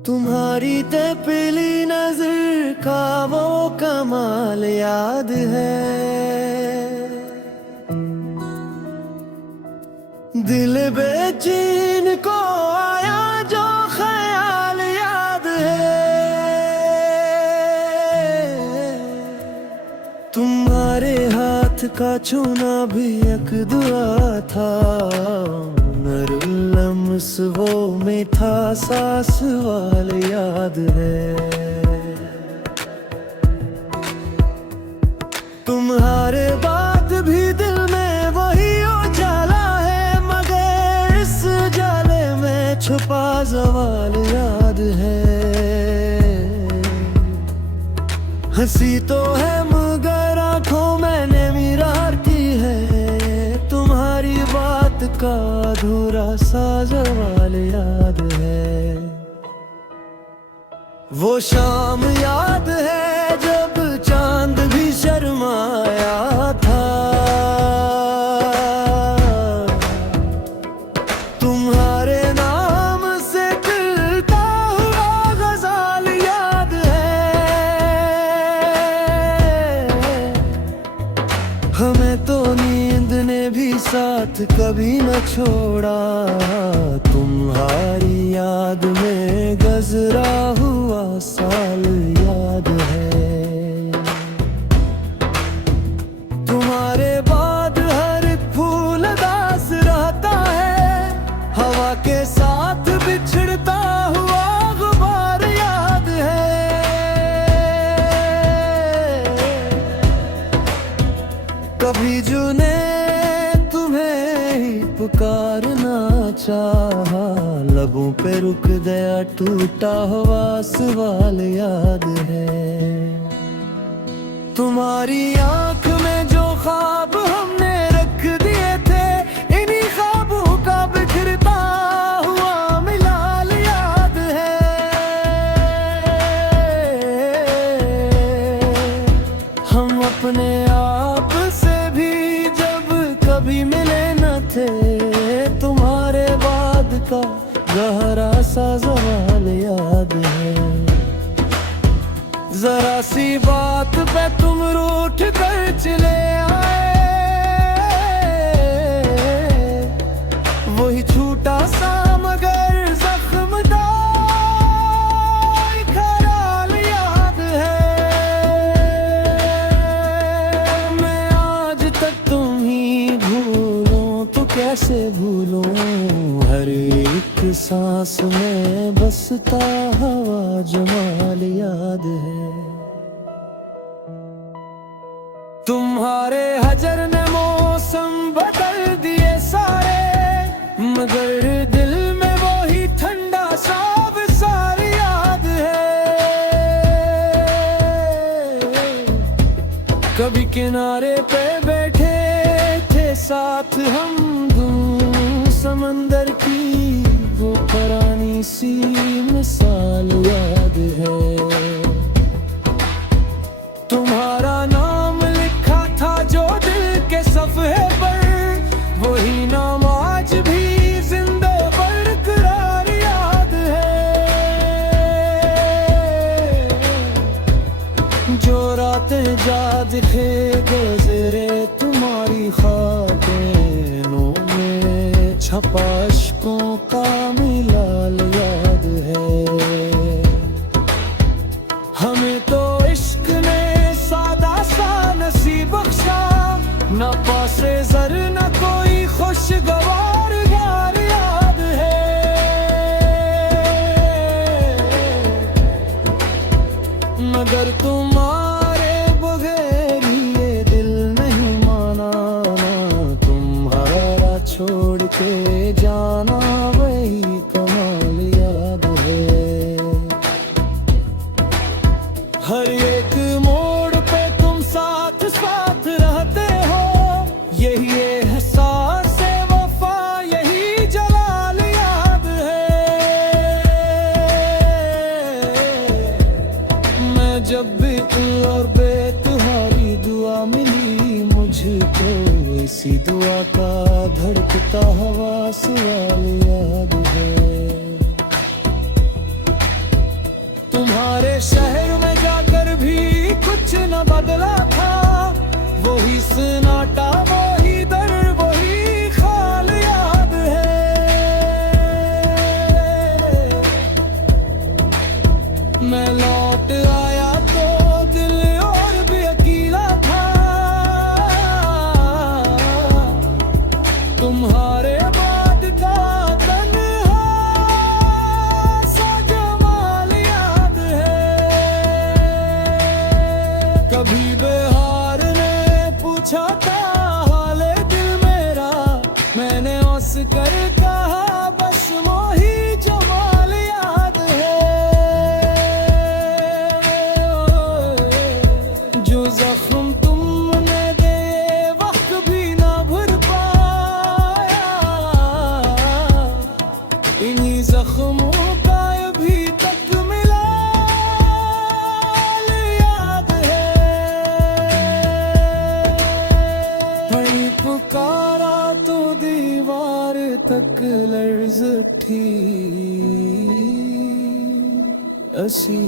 तुम्हारी ते पीली नजर का वो कमाल याद है, दिल बेचैन को आया जो ख्याल याद है। तुम्हारे हाथ का छूना भी एक दुआ था, लम्स वो मीठा सांस वाल याद है। तुम्हारे बात भी दिल में वही उजाला है, मगर इस जाले में छुपा ज़वाल याद है। हंसी तो है मगर आंखों में नमी रहती है, तुम्हारी बात का अधूरा सा ज़वाल याद है। वो शाम याद है जब चांद भी शर्माया था, तुम्हारे नाम से खिलता हुआ गज़ाल याद है। हमें तो नींद ने भी साथ कभी न छोड़ा, तुम्हारी याद में गुज़रा हुआ साल याद है। तुम्हारे बाद हर एक फूल दास रहता है, हवा के साथ बिछड़ता हुआ गुबार याद है। कभी जुने पुकारना चाहा, लबों पे रुक गया टूटा हुआ सवाल याद है। तुम्हारी आंख में जो ख्वाब हमने रख दिए थे, इन्हीं ख्वाबों का बिखरता हुआ मिलाल याद है। हम अपने आप से भी जब कभी मिले न थे, तुम्हारे बाद का गहरा सा ज़वाल याद है। जरा सी बात पे तुम रूठ कर चले आए, वही छूटा सा मगर जख्मदार ख्याल याद है। मैं आज तक तुम ही भूलूं तो कैसे भूलूं, हर एक सांस में बसता हवा जमाल याद है। तुम्हारे हजर ने मौसम बदल दिए सारे, मगर दिल में वही ठंडा सा विसार याद है। कभी किनारे पे बैठे थे साथ हम, समंदर की वो पुरानी सी मिसाल याद है। तुम्हारा नाम लिखा था जो दिल के सफ़े पर, वही नाम आज भी जिंदा बरकरार याद है। जो रातें याद थे गुज़रे तुम्हारी ख्वाबों में, छपा अश्कों का मिलाल याद है। हमें तो इश्क ने सादा सा नसीब बख्शा, न पासे जर न कोई खुशगवार यार याद है। मगर तुम्हारे बगैर ये दिल नहीं माना, तुम्हारा छोड़ के जाना वही कमाल याद है। हर एक मोड़ पे तुम साथ साथ रहते हो, यही एहसास वफा यही जलाल याद है। मैं जब भी किसी दुआ का धड़कता हवा सवाल याद है। तुम्हारे शहर में जाकर भी कुछ न बदला था, वही सन्नाटा वही दर वही खाल याद है। मैं लौट आया तो दिल और भी अकेला था, तुम्हारे बाद का तन्हा सा जमाल याद है। कभी बिहार ने पूछा था हाले दिल मेरा, मैंने हंस कर कहा बस मोही जमाल याद है। जो जख्म तुमने दे वक्त भी ना भर पाया, इन्हीं जख्मों का अभी तक मिला याद है। वही पुकारा तो दीवार तक लर्ज़ थी असी।